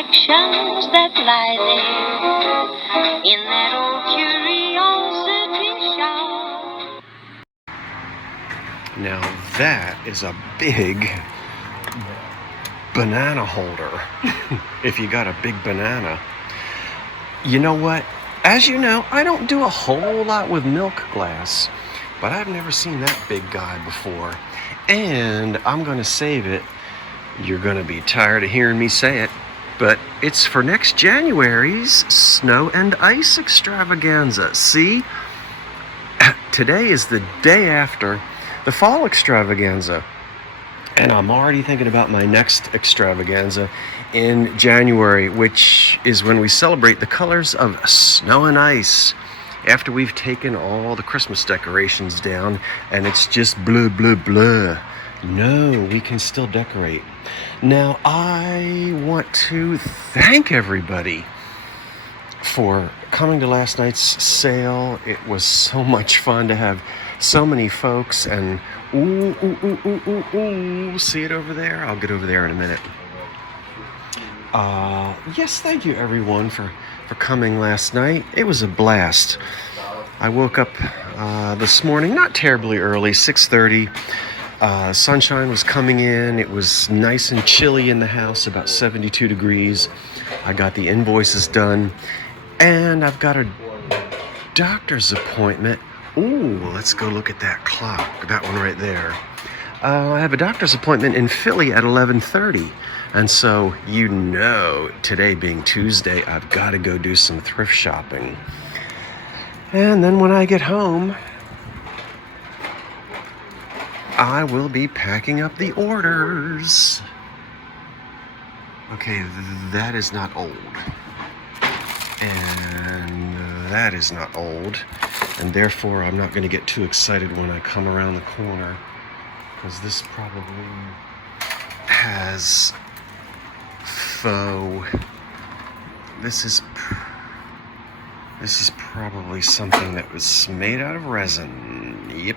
collections that lie there in that old curiosity shop. Now that is a big banana holder. If you got a big banana. You know what? As you know, I don't do a whole lot with milk glass, but I've never seen that big guy before. And I'm going to save it. You're going to be tired of hearing me say it, but it's for next January's Snow and Ice Extravaganza. See? Today is the day after the Fall Extravaganza. And I'm already thinking about my next extravaganza in January, which is when we celebrate the colors of snow and ice. After we've taken all the Christmas decorations down and it's just bleu, bleu, bleu. No, we can still decorate. Now, I want to thank everybody for coming to last night's sale. It was so much fun to have so many folks, and ooh, see it over there? I'll get over there in a minute. Yes, thank you everyone for coming last night. It was a blast. I woke up this morning, not terribly early, 6:30. Sunshine was coming in. It was nice and chilly in the house, about 72 degrees. I got the invoices done, and I've got a doctor's appointment. Ooh, let's go look at that clock, that one right there. I have a doctor's appointment in Philly at 11:30. And so, you know, today being Tuesday, I've got to go do some thrift shopping. And then when I get home, I will be packing up the orders. Okay, that is not old. And that is not old. And therefore, I'm not going to get too excited when I come around the corner, because this probably has faux. This is probably something that was made out of resin. Yep.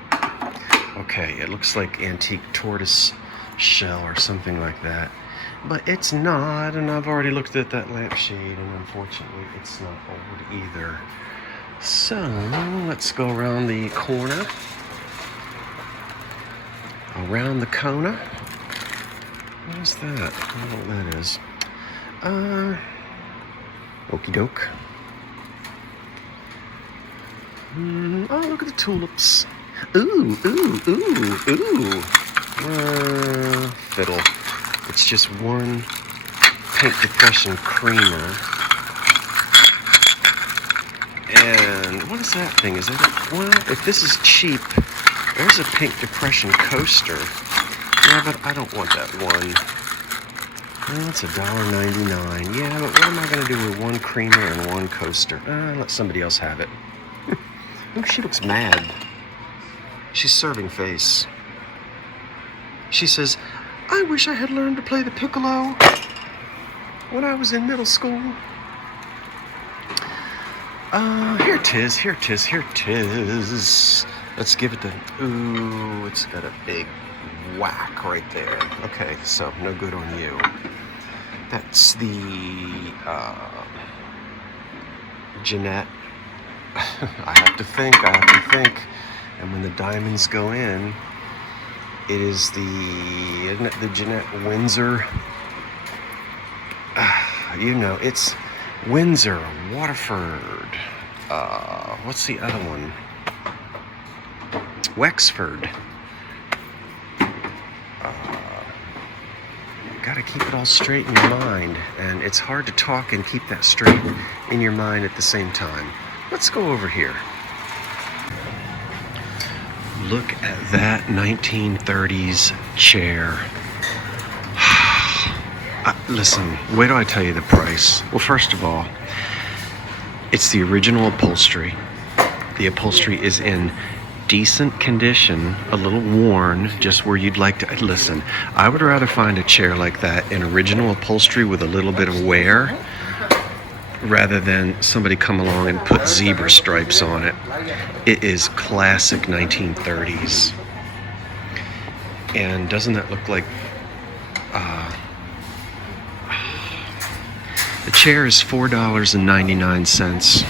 Okay, it looks like antique tortoise shell or something like that. But it's not, and I've already looked at that lampshade, and unfortunately, it's not old either. So, let's go around the corner. Around the corner. What is that? I don't know what that is. Okie doke. Oh, look at the tulips. Ooh. Fiddle. It's just one Pink Depression creamer. And what is that thing? Is that well, if this is cheap, there's a Pink Depression coaster. Yeah, but I don't want that one. Well, it's $1.99. Yeah, but what am I going to do with one creamer and one coaster? Let somebody else have it. Oh, she looks mad. She's serving face. She says, I wish I had learned to play the piccolo when I was in middle school. Here it is. Let's give it the, ooh, it's got a big whack right there. Okay, so no good on you. That's the, Jeanette. I have to think. And when the diamonds go in, it is isn't it the Jeanette Windsor? You know, it's Windsor, Waterford. What's the other one? Wexford. Got to keep it all straight in your mind, and it's hard to talk and keep that straight in your mind at the same time. Let's go over here. Look at that 1930s chair. Listen, wait till I tell you the price. Well, first of all, it's the original upholstery. The upholstery is in decent condition, a little worn, just where you'd like to. Listen, I would rather find a chair like that in original upholstery with a little bit of wear rather than somebody come along and put zebra stripes on it. It is classic 1930s. And doesn't that look like The chair is $4.99.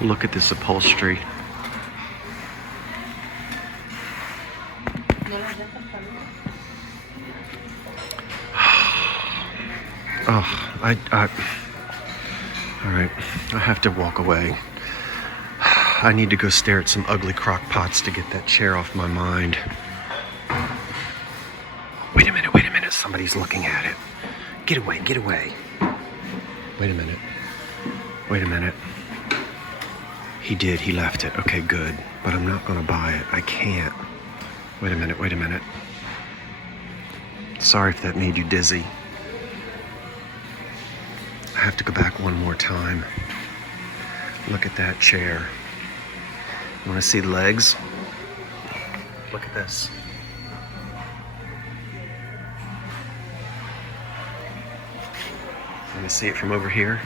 Look at this upholstery. Oh, all right, I have to walk away. I need to go stare at some ugly crock pots to get that chair off my mind. Wait a minute, somebody's looking at it. Get away. Wait a minute. He left it. Okay, good. But I'm not gonna buy it. I can't. Wait a minute. Sorry if that made you dizzy. I have to go back one more time. Look at that chair. You wanna see the legs? Look at this. You can see it from over here.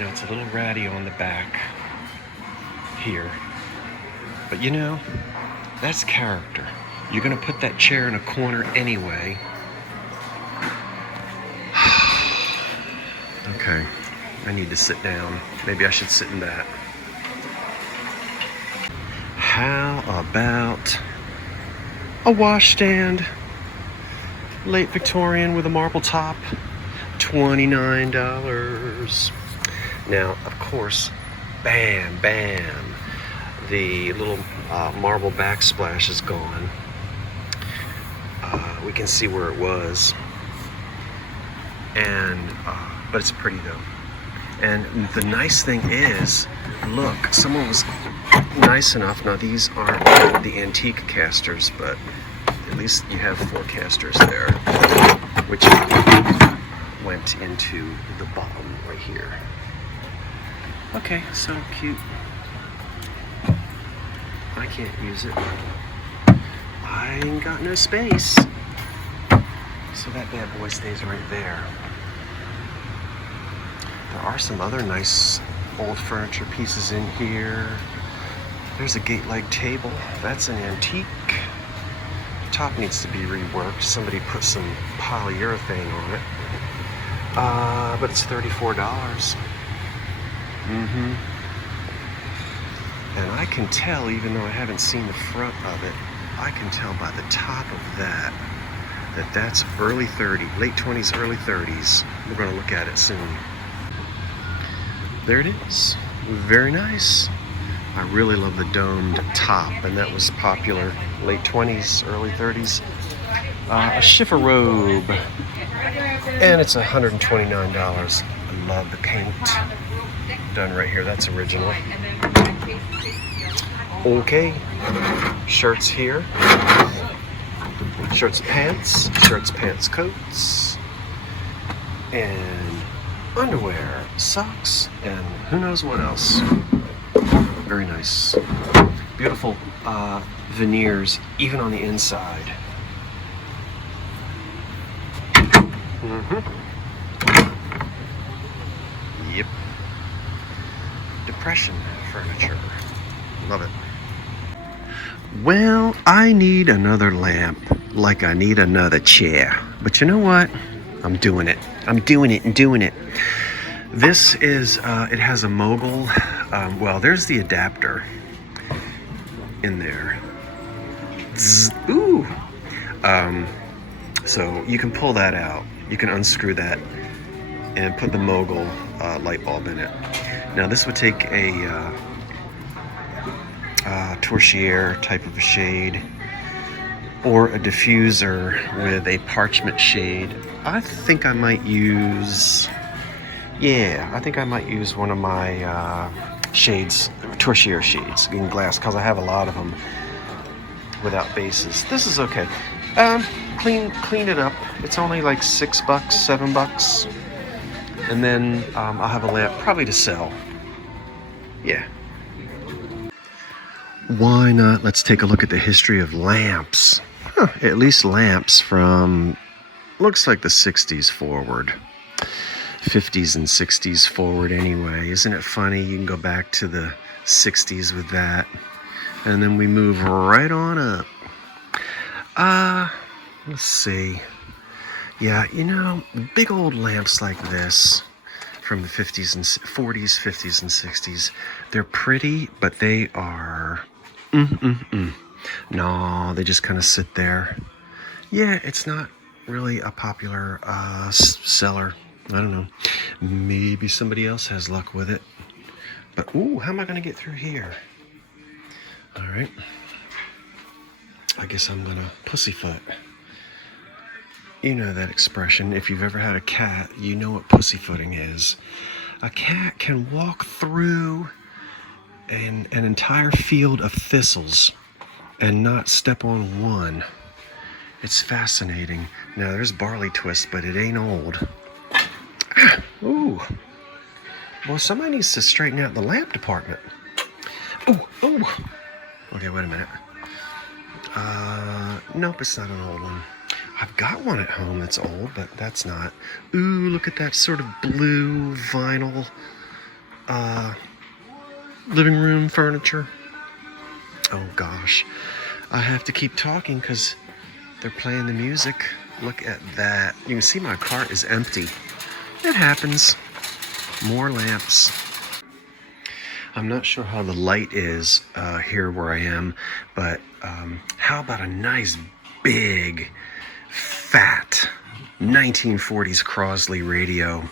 Now it's a little ratty on the back here. But you know, that's character. You're gonna put that chair in a corner anyway. Okay, I need to sit down. Maybe I should sit in that. How about a washstand? Late Victorian with a marble top. $29. Now, of course, bam, the little marble backsplash is gone. We can see where it was. And, but it's pretty though. And the nice thing is, look, someone was nice enough. Now these aren't the antique casters, but at least you have 4 casters there, which went into the bottom right here. Okay, so cute. I can't use it. I ain't got no space. So that bad boy stays right there. There are some other nice old furniture pieces in here. There's a gate leg table. That's an antique. The top needs to be reworked. Somebody put some polyurethane on it. But it's $34. And I can tell, even though I haven't seen the front of it, I can tell by the top of that that's early 30s, late 20s, early 30s. We're going to look at it soon. There it is. Very nice. I really love the domed top, and that was popular late 20s, early 30s. A shiffer robe, and it's $129. I love the paint done right here. That's original. Okay, shirts here. Shirts, pants, coats, and underwear, socks, and who knows what else. Very nice. Beautiful veneers, even on the inside. Yep. Depression furniture. Love it. Well, I need another lamp like I need another chair. But you know what? I'm doing it. This is, it has a mogul. Well, there's the adapter in there. Zzz, ooh. So you can pull that out. You can unscrew that and put the mogul light bulb in it. Now this would take a torchère type of a shade or a diffuser with a parchment shade. I think I might use one of my shades, torchère shades in glass, because I have a lot of them without bases. This is okay. Clean it up. It's only like $6, $7, and then I'll have a lamp probably to sell. Yeah. Why not? Let's take a look at the history of lamps. At least lamps from, looks like the 60s forward. 50s and 60s forward anyway. Isn't it funny? You can go back to the 60s with that. And then we move right on up. Let's see. Yeah, big old lamps like this from the 50s and 40s, 50s, and 60s, they're pretty, but they are... No, they just kind of sit there. Yeah, it's not really a popular seller. I don't know. Maybe somebody else has luck with it. But, ooh, how am I going to get through here? All right. I guess I'm going to pussyfoot. You know that expression. If you've ever had a cat, you know what pussyfooting is. A cat can walk through an entire field of thistles and not step on one. It's fascinating. Now, there's barley twist, but it ain't old. Ooh. Well, somebody needs to straighten out the lamp department. Ooh. Okay, wait a minute. Nope, it's not an old one. I've got one at home that's old, but that's not. Ooh, look at that sort of blue vinyl living room furniture. Oh gosh, I have to keep talking because they're playing the music. Look at that. You can see my cart is empty. It happens. More lamps. I'm not sure how the light is here where I am, but how about a nice big fat 1940s Crosley radio?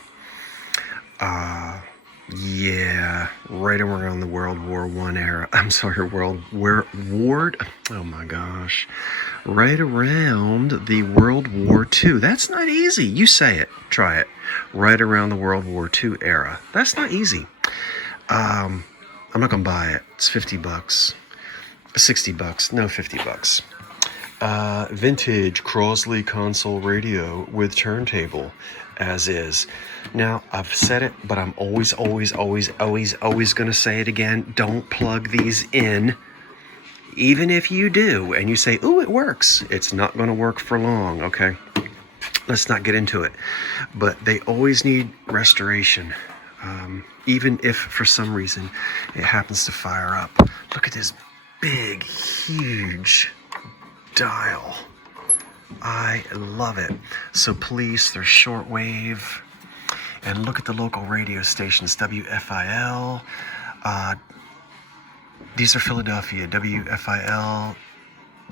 Yeah, right around the World War I era. I'm sorry, oh my gosh. Right around the World War II. That's not easy. You say it. Try it. Right around the World War II era. That's not easy. I'm not gonna buy it. It's $50. $60. No, $50. Vintage Crosley console radio with turntable, as is. Now, I've said it, but I'm always gonna say it again. Don't plug these in. Even if you do, and you say, ooh, it works, it's not gonna work for long, okay? Let's not get into it. But they always need restoration. Even if for some reason it happens to fire up. Look at this big, huge dial. I love it. So police, they're shortwave. And look at the local radio stations, WFIL. These are Philadelphia, WFIL,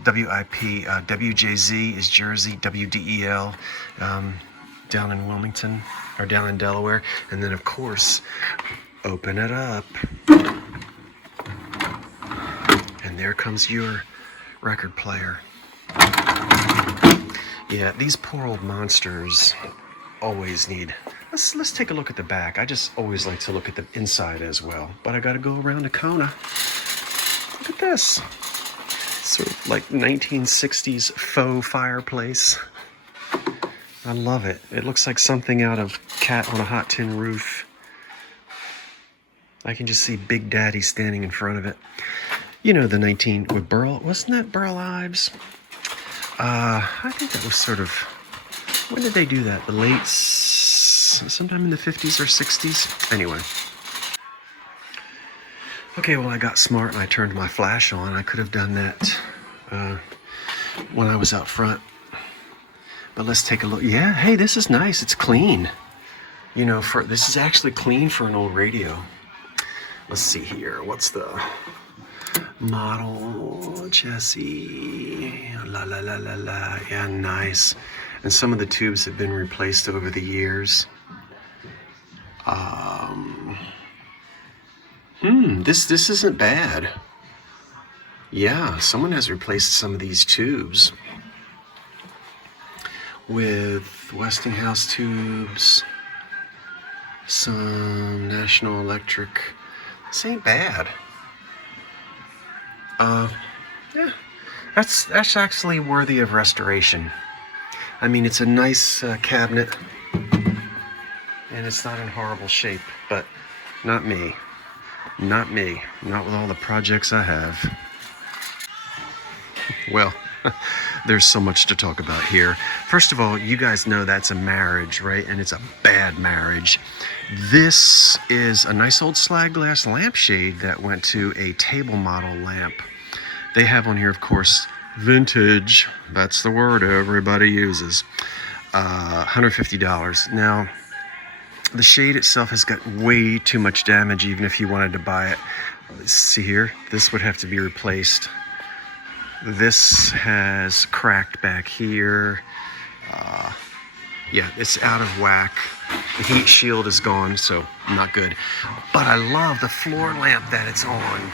WIP, WJZ is Jersey, WDEL, down in Wilmington, or down in Delaware. And then, of course, open it up. And there comes your record player. Yeah, these poor old monsters always need... Let's take a look at the back. I just always like to look at the inside as well. But I got to go around the corner. Look at this. Sort of like 1960s faux fireplace. I love it. It looks like something out of Cat on a Hot Tin Roof. I can just see Big Daddy standing in front of it. You know, the 19 with Burl. Wasn't that Burl Ives? I think that was sort of... When did they do that? The late... Sometime in the 50s or 60s? Anyway. Okay, well, I got smart and I turned my flash on. I could have done that when I was out front. But let's take a look. Yeah, hey, this is nice. It's clean. You know, this is actually clean for an old radio. Let's see here. What's the model? Chassis. La la la la la. Yeah, nice. And some of the tubes have been replaced over the years. This isn't bad. Yeah, someone has replaced some of these tubes with Westinghouse tubes, some National Electric. This ain't bad. Yeah, that's actually worthy of restoration. I mean, it's a nice cabinet, and it's not in horrible shape, but not me. Not me. Not with all the projects I have. Well, there's so much to talk about here. First of all, you guys know that's a marriage, right? And it's a bad marriage. This is a nice old slag glass lampshade that went to a table model lamp. They have on here, of course, Vintage. That's the word everybody uses. $150. Now, the shade itself has got way too much damage even if you wanted to buy it. Let's see here. This would have to be replaced. This has cracked back here. Yeah, it's out of whack. The heat shield is gone, so not good. But I love the floor lamp that it's on.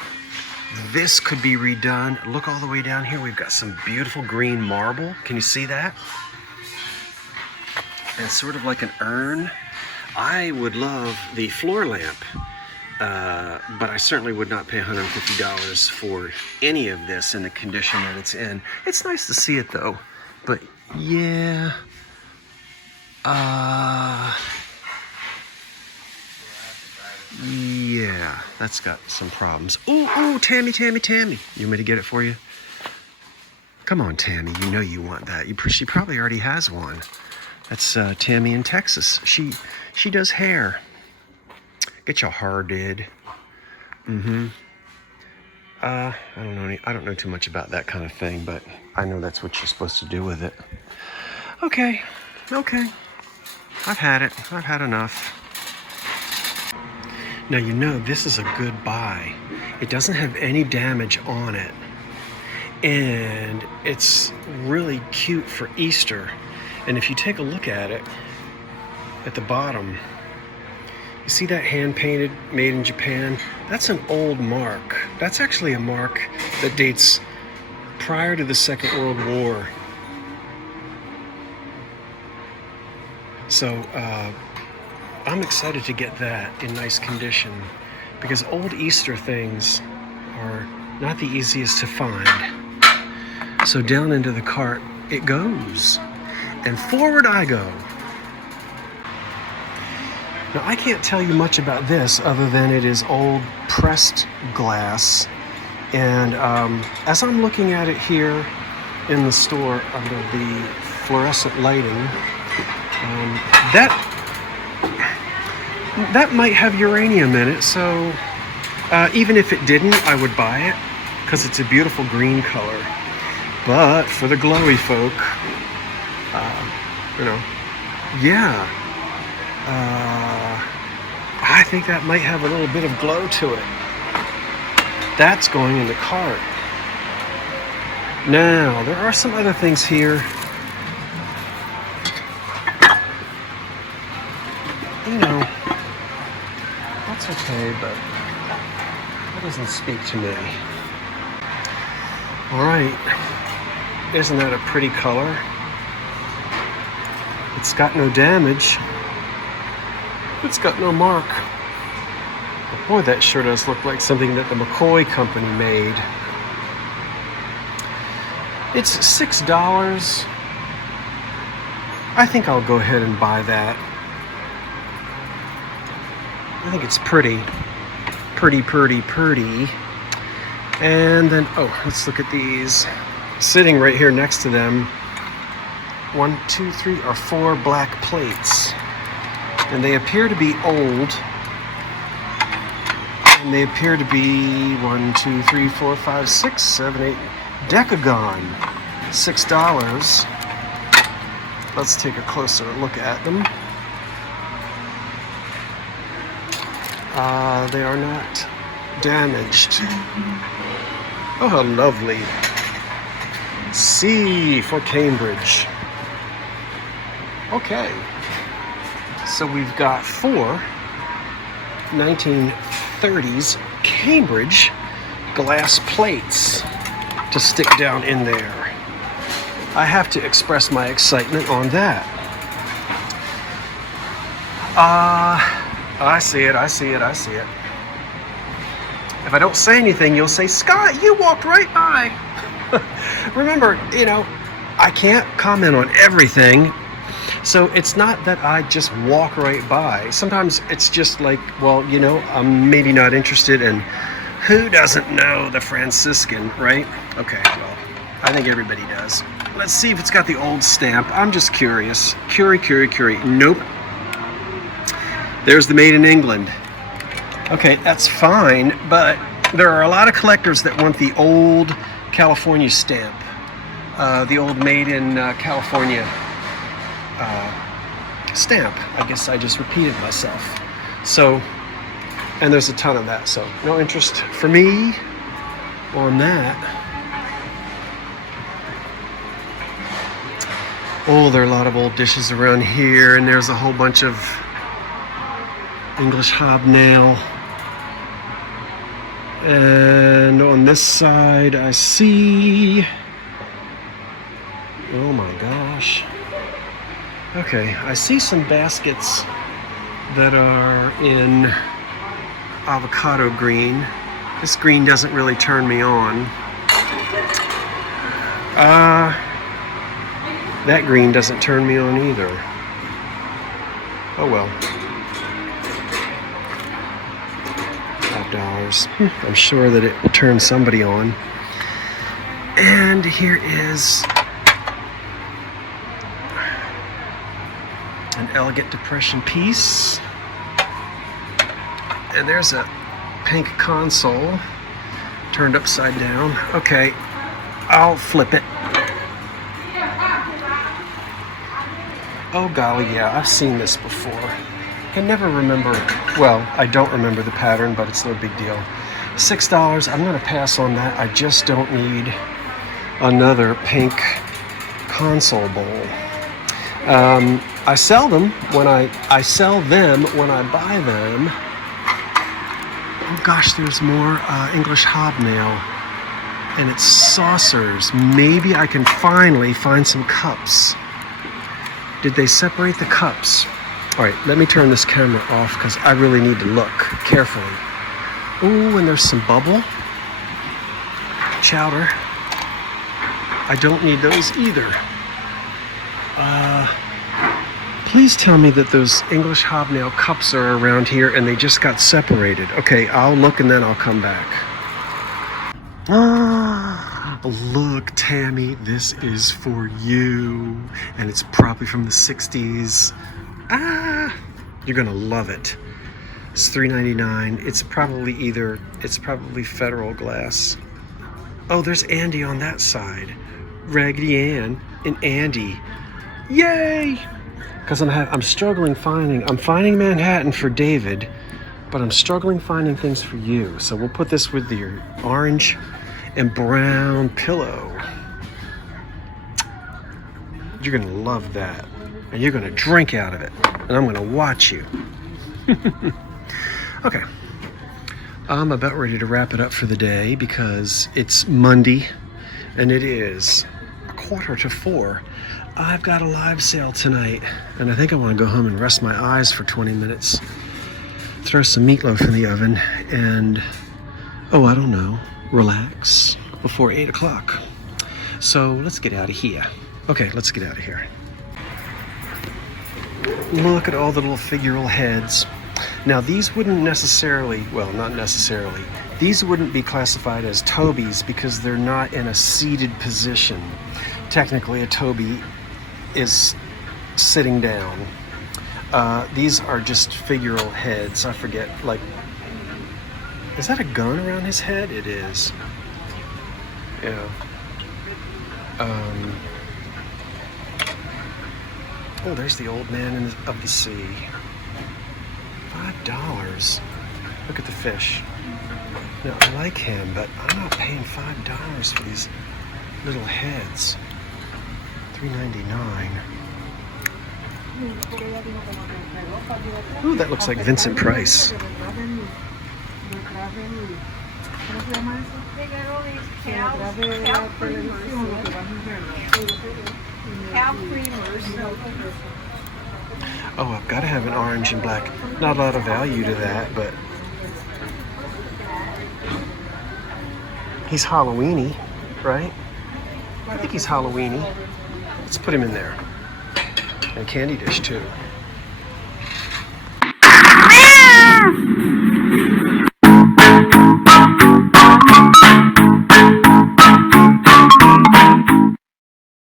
This could be redone. Look all the way down here. We've got some beautiful green marble. Can you see that? And it's sort of like an urn. I would love the floor lamp, but I certainly would not pay $150 for any of this in the condition that it's in. It's nice to see it though, but yeah. Yeah, that's got some problems. Ooh, Tammy. You want me to get it for you? Come on, Tammy, you know you want that. She probably already has one. That's Tammy in Texas. She does hair. Get your hair did. I don't know too much about that kind of thing, but I know that's what you're supposed to do with it. Okay. I've had it. I've had enough. Now you know this is a good buy. It doesn't have any damage on it. And it's really cute for Easter. And if you take a look at it, at the bottom, you see that hand-painted, made in Japan? That's an old mark. That's actually a mark that dates prior to the Second World War. So I'm excited to get that in nice condition because old Easter things are not the easiest to find. So down into the cart it goes, and forward I go. Now I can't tell you much about this other than it is old pressed glass, and as I'm looking at it here in the store under the fluorescent lighting, that might have uranium in it, so even if it didn't, I would buy it because it's a beautiful green color. But for the glowy folk, I think that might have a little bit of glow to it. That's going in the cart. Now, there are some other things here. You know, that's okay, but that doesn't speak to me. All right, isn't that a pretty color? It's got no damage. It's got no mark. But boy, that sure does look like something that the McCoy company made. It's $6. I think I'll go ahead and buy that. I think it's pretty. And then, let's look at these. Sitting right here next to them, 1, 2, 3, or 4 black plates. And they appear to be old. And they appear to be 1, 2, 3, 4, 5, 6, 7, 8 Decagon. $6. Let's take a closer look at them. They are not damaged. Oh, how lovely. C for Cambridge. Okay. So we've got 4 1930s Cambridge glass plates to stick down in there. I have to express my excitement on that. I see it. If I don't say anything, you'll say, Scott, you walked right by. Remember, I can't comment on everything. So it's not that I just walk right by. Sometimes it's just like, I'm maybe not interested in who doesn't know the Franciscan, right? Okay, well, I think everybody does. Let's see if it's got the old stamp. I'm just curious. Curie. Nope. There's the Made in England. Okay, that's fine, but there are a lot of collectors that want the old California stamp. the old made in California stamp. I guess I just repeated myself. So, and there's a ton of that, so no interest for me on that. Oh, there are a lot of old dishes around here, and there's a whole bunch of English hobnail. And on this side, I see... Oh my gosh. Okay, I see some baskets that are in avocado green. This green doesn't really turn me on. That green doesn't turn me on either. Oh well. $5. I'm sure that it will turn somebody on. And here is an elegant depression piece. And there's a pink console turned upside down. Okay, I'll flip it. Oh golly, yeah, I've seen this before. I never remember, well, I don't remember the pattern, but it's no big deal. $6, I'm gonna pass on that. I just don't need another pink console bowl. I sell them when I buy them. Oh gosh, there's more English hobnail, and it's saucers. Maybe I can finally find some cups. Did they separate the cups? All right, let me turn this camera off because I really need to look carefully. Oh, and there's some bubble chowder. I don't need those either. Please tell me that those English hobnail cups are around here and they just got separated. Okay, I'll look and then I'll come back. Look, Tammy, this is for you. And it's probably from the 60s. You're gonna love it. It's $3.99. It's probably Federal glass. Oh, there's Andy on that side. Raggedy Ann and Andy. Yay! Because I'm struggling I'm finding Manhattan for David, but I'm struggling finding things for you. So we'll put this with your orange and brown pillow. You're gonna love that. And you're gonna drink out of it. And I'm gonna watch you. Okay. I'm about ready to wrap it up for the day because it's Monday and it is 3:45. I've got a live sale tonight, and I think I want to go home and rest my eyes for 20 minutes. Throw some meatloaf in the oven and, oh, I don't know, relax before 8 o'clock. So let's get out of here. Okay, let's get out of here. Look at all the little figural heads. Now these wouldn't necessarily, well, not necessarily, these wouldn't be classified as Tobies because they're not in a seated position. Technically a Toby is sitting down. These are just figural heads. I forget, like, is that a gun around his head? It is. Yeah. Oh, there's the old man of the sea. $5. Look at the fish. Now, I like him, but I'm not paying $5 for these little heads. $3.99. Ooh, that looks like Vincent Price. Oh, I've got to have an orange and black. Not a lot of value to that, but he's Halloweeny, right? I think he's Halloweeny. Let's put him in there. And a candy dish too.